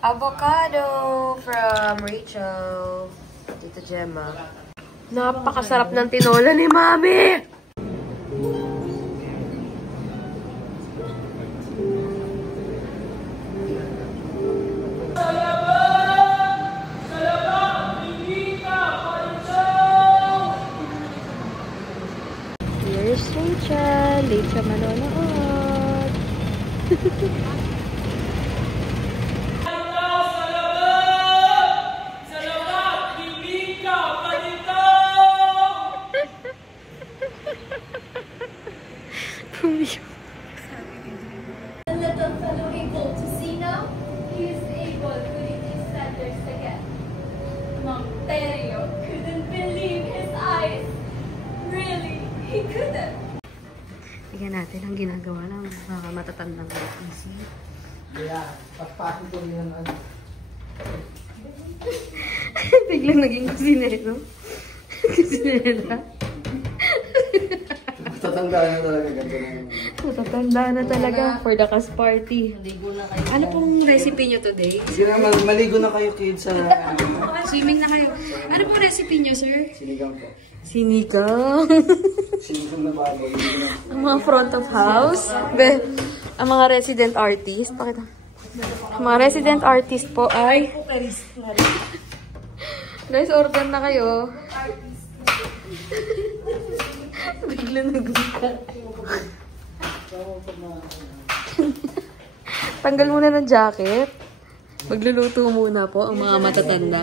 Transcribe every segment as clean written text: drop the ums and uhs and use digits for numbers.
Avocado from Rachel. Tita Gemma. Napakasarap ng tinola ni Mami! Here's Rachel. Late siya manonood. The little fellow able to see now, he is able to read his letters again. Monterio couldn't believe his eyes. Really, he couldn't. Tingnan natin ang ginagawa ng mga matatandang easy. Yeah, pagpasok ko rin ang ano. Biglang naging kusinero. Kusinera. Tatanda na talaga ganito na yun. Tatanda na talaga for the cast party. Ano pong recipe nyo today? Sige na, maligo na kayo kids sa... Swimming na kayo. Ano pong recipe nyo, sir? Sinigang po. Sinigang. Sinigang na baboy. Ang mga front of house. Ang mga resident artist. Pakita. Ang mga resident artist po ay... Guys, order na kayo. Bigla nagbuka. Tanggal muna ng jacket. Magluluto muna po ang mga matatanda.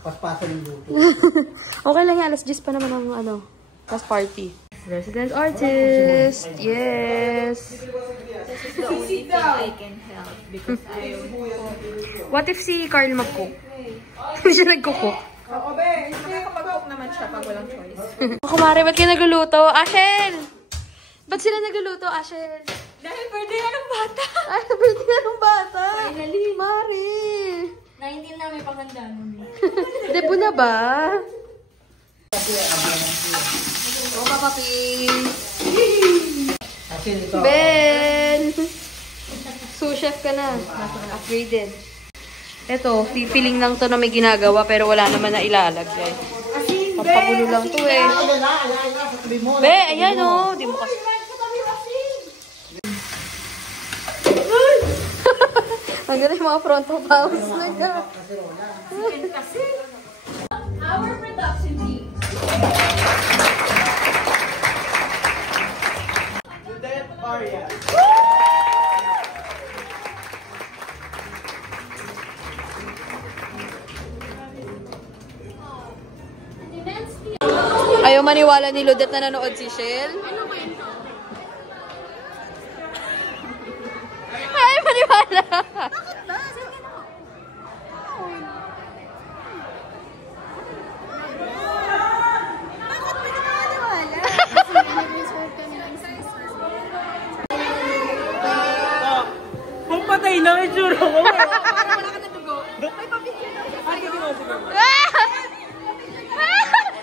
Paspasan yung luto. Okay lang yan. Alas 10 pa naman ang ano, class party. Resident artist. Yes. This is the only thing I can help because I What if si Carl mag-cook? Hindi siya nag-cook. Oo, be. Nakakapag-cook naman siya pag walang choice. Kumari, ba't kayo nagluluto? Ashel! Ba't sila nagluluto, Ashel? dahil birthday na ng bata. Ay, birthday na ng bata! Finally. Mari! Na hindi namin paghanda nun. Debo na ba? O, Papa P! Ben! Sous chef ka na. Upgraded. Eto, pipiling lang to na may ginagawa pero wala naman na ilalagay. Papagulo lang to eh. Be, ayan o. Di mo kasi. Ang ganda yung mga front of house. Our production team. Ayaw maniwala ni Ludet na nanood si Shell. Ayaw maniwala. Bakit ba? Bakit ba na maniwala? Kung patay na, itsura ko. Wala ka na dugo. May papicture na siya. Ay, sige.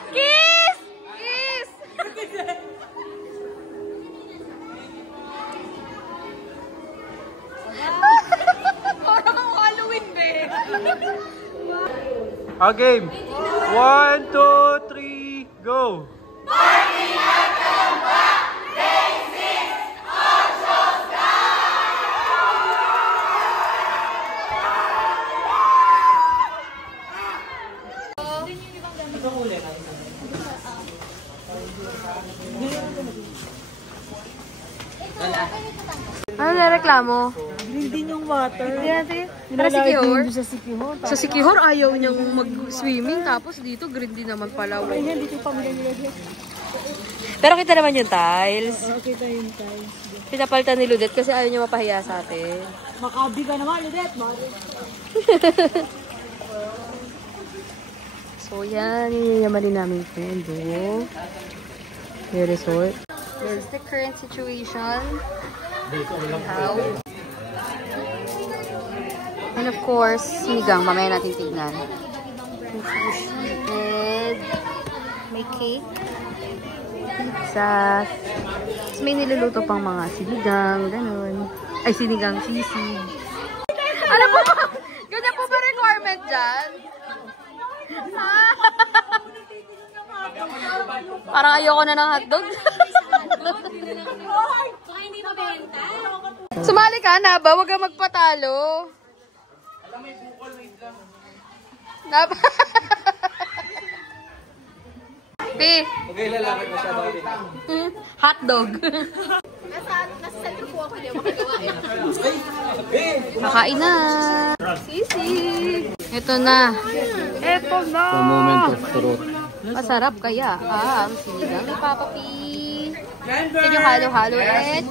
Kiss! Kiss! Parang ang Halloween, be. Okay. 1, 2, 3, go! Ano na-reklamo? Green din yung water. Hindi natin. Para si Kihor? Sa Sikihor. Sa si Kihor ayaw niyang mag-swimming tapos dito green din naman pala. Ayan, dito yung pamilya nila. Pero kita naman yung tiles. Okay tayo yung tayo. Pinapalitan ni Ludet kasi ayaw niya mapahiya sa atin. Makabi ka naman, Ludet. So yan, yaman din namin friend. Yung resort. Here's the current situation. How? And of course, sinigang. Mamaya natin tignan. And may cake. Pizza. Tapos may niluluto pang mga sinigang. Ganun. Ay, sinigang sisig. Alam mo ba? bakit dyan? Parang ayoko na ng hotdog. Baka hindi mabenta. Sumali ka na ba? Huwag kang magpatalo. Alam mo yung bukol, wait lang. P. Okay, lalaki pa siya daw. Hotdog. Nasa center po ako, hindi ako makagawa. Kakain na. Sisig. Ito na. Ito na. The moment of truth. Masarap kaya ang sinigang ni Papa P. Can you halo-halo it?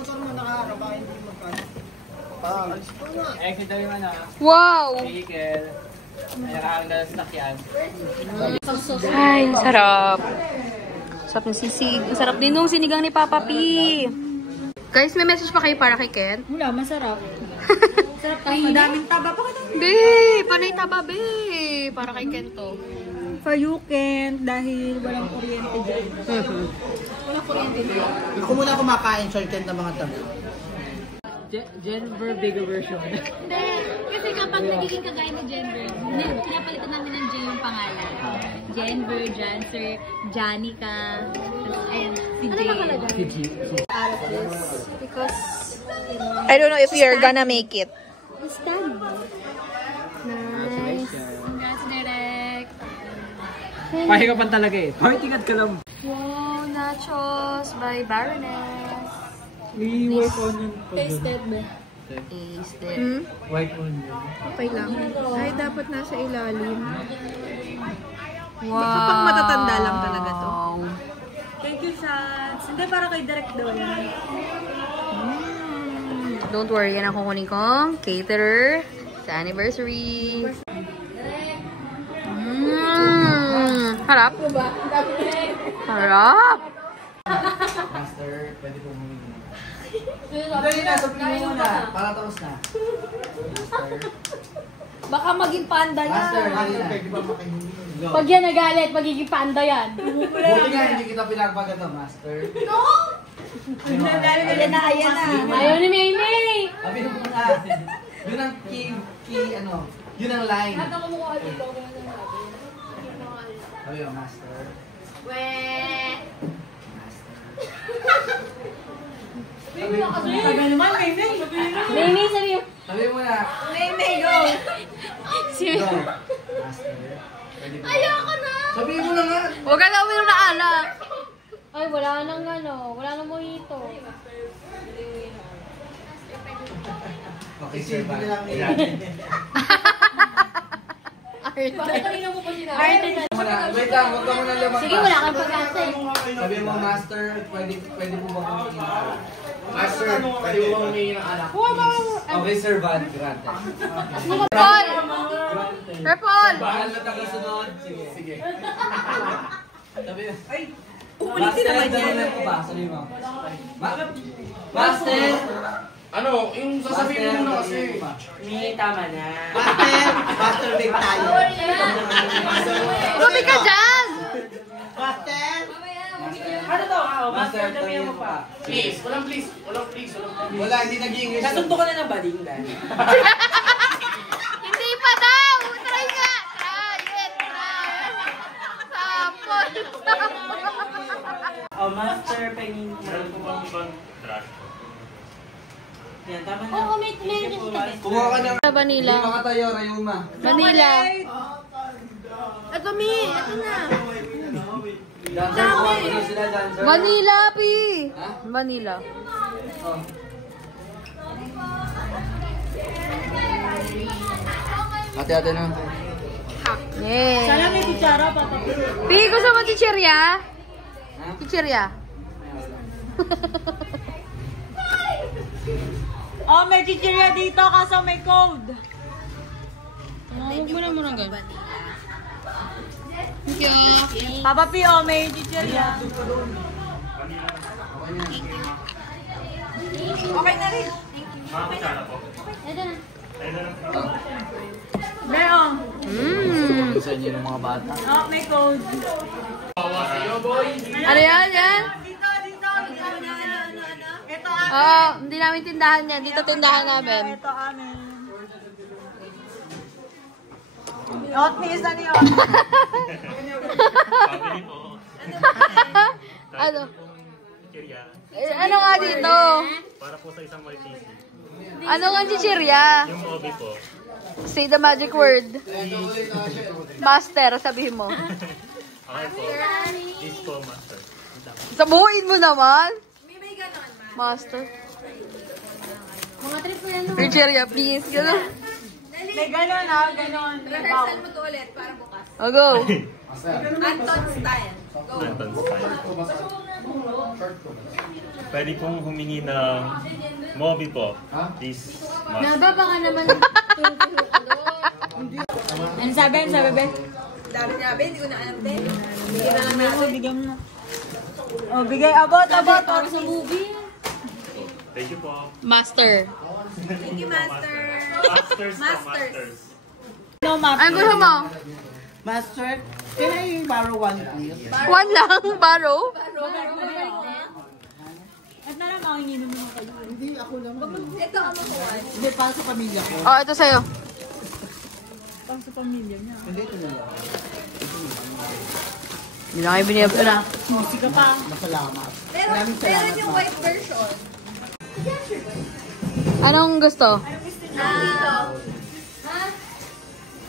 Exit daw yung ano. Wow! Vehicle. Nakakang na sasakyan. Ay, sarap. Sarap ng sisig. Masarap din nung sinigang ni Papa P. Guys, may message pa kayo para kay Ken? Wala, masarap. Masarap tayo. Madaming taba pa ka. Be! Panay taba, be! Para kay Ken to. For you, Ken, dahil walang kuryente dyan. Walang kuryente dyan. Ako muna kumakain, shortcut ng mga tabi. Jennifer bigger version. Hindi. Kasi kapag nagiging kagaya ni Jenver, pinapalitan namin ng J yung pangalan. Jenver, Janser, Janica. Ayan, si J. Ano nakalagay? Out of this. Because, you know, I don't know if you're gonna make it. stand. Nice. Congrats, Derek. Pahinga pa talaga eh. Party ka lang. Wow, nachos by Baroness. We work on yun. Tasted ba? Tasted. White onion. Okay lang. Ay, dapat nasa ilalim. Wow. Kapag matatanda lang talaga to. Thank you, Chats. Hindi, para kay Derek daw yan. Don't worry, yan ang kukunin kong caterer sa anniversary. Harap. Harap. Master, pwede po humingi. Dali na, sabihin mo muna. Para tapos na. Master. Baka maging panda Master, yan. dali na. Pwede ba makihingi? Go. Pag yan nagalit, magiging panda yan. Buti nga, hindi kita pinagpagato, Master. Ayan na, ayan na. Ayaw ni Maymay. Sabi mo na. Yun ang key, ano, yun ang line. Sabi mo, Master. Sabi naman, Maymay. Maymay, sabi mo. Sabi mo na. Maymay, go. Go. Master. Pwede ba? Ayoko na. Sabi mo na nga. Huwag ka na uminom na alak. Ay, wala nang ano, wala nang mojito. Okay, sir. Bakit kanina mo pa sinabi? Wait lang, huwag ka muna lumagpas. Sige, wala kang pag-asa eh. Sabi mo, Master, pwede po ba kumain? Master, pwede po ba kumain ng anak? Okay, sir, Van. Grante. Paul! Sir Paul! Bahal na tagasunod. Sige. Sabi mo, ay! Ulitin naman yan. Sabi mo. Master! Ano, yung sasabihin mo muna kasi. Tama na. Master, big tayo. Tubi ka dyan! Master! Ano to? Master, tabi mo pa. Please, walang please. Walang please. Wala, hindi nag-English. Nasundo ka na ng bading dan. Hindi pa daw! Try nga! Try it! Try! Sample! Oh, master, pengin. Yan, tama na. Oo, may din siya. Kumuha ka ng... Vanilla. Hindi makatayo, Rayuma. Vanilla. Ito, Mi. Ito na. Dancer, kumuha ko sila, dancer. Vanilla, Pi! Ha? Vanilla. Oh. Ate na. Yeah. Sana may kutsara pa. Pi, gusto mo chichirya? Chichirya. Oh, may chichirya dito kaso may code. Huwag mo na muna ganun. Thank you. Papa P, oh, may chichirya. Okay na rin. Meron. Sa inyo ng mga bata. Oh, may code. Ano yan? Yan? Dito. Ito Oo, hindi namin tindahan yan. Dito tindahan namin. Ito amin. Oatmeal na niyo. Family po. Ano? Chichirya. Ano nga dito? Para po sa isang Maltese. Ano nga chichirya? Yung Moby po. Say the magic word. Master, sabihin mo. Okay po. This po, master. Sabuhin mo naman. May ganon, ma. Master. Mga trip ko yan. Chichirya, please. Gano'n. May ganon ha, ganon. Rehearsal mo to ulit para bukas. O, go. Anton style. Anton style. Pwede pong humingi ng Moby po. This master. Naba, baka naman. Ano sabi? Ano sabi, Ben? Sabi, hindi ko na alam, Ben. Bigyan na lang natin. Bigyan mo na. Oh, bigay. Abot. Para sa movie. Thank you po. Master. Thank you, Master. Masters po, Masters. masters. No, Master. Ano gusto mo? Master, can I borrow one please? One lang, baro. At na lang ako ininom mo kayo. Hindi, ako lang. Ito ang makuha. Hindi, para sa pamilya ko. Oh, ito sa'yo. Pang sa pamilya niya. Hindi, ito na lang. Hindi na kayo binibig na. Music ka pa. Masalamat. Meron yung white version. Anong gusto? Dito. Ha?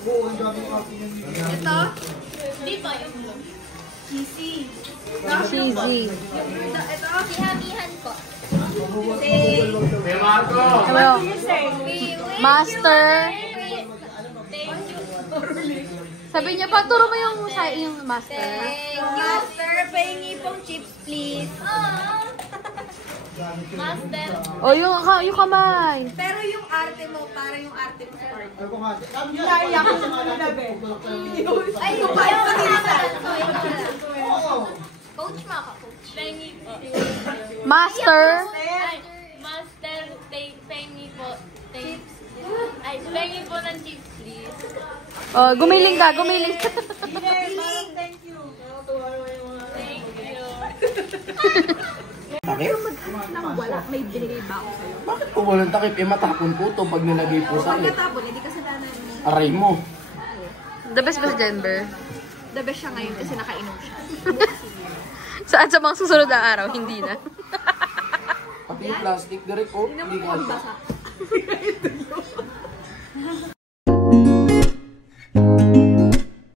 Oo, ang dami ng coffee yan. Ito? Hindi pa yung cheesy. Cheesy. Ito? Hamihan po. Hey, Marco! Ano? Master. Thank you. Sabi niya, pagturo mo yung master. Thank you. Master, pahingi pong chips, please. Master. O, yung kamay. Pero yung arte mo, para yung arte mo sa party. Ako nga. Naiyak ko sa mga labi. Ay, yung pa yung Coach mo ako, coach. Pengi po. Master. Ay, Master, pengi po. Chips. Ay, pengi po ng chips, please. Oh, gumiling ka, gumiling ka. Thank you. Thank you. Takip? Wala, may binigay ba ako sa'yo? Bakit po walang takip? Eh, matapon po to pag nilagay po sa akin. Pagkatapon, hindi kasalanan mo. Aray mo. The best ba si Denver? The best siya ngayon kasi nakainom siya. Saan sa mga susunod na araw? Hindi na. Pati yung plastic, direct, oh. Hindi ka.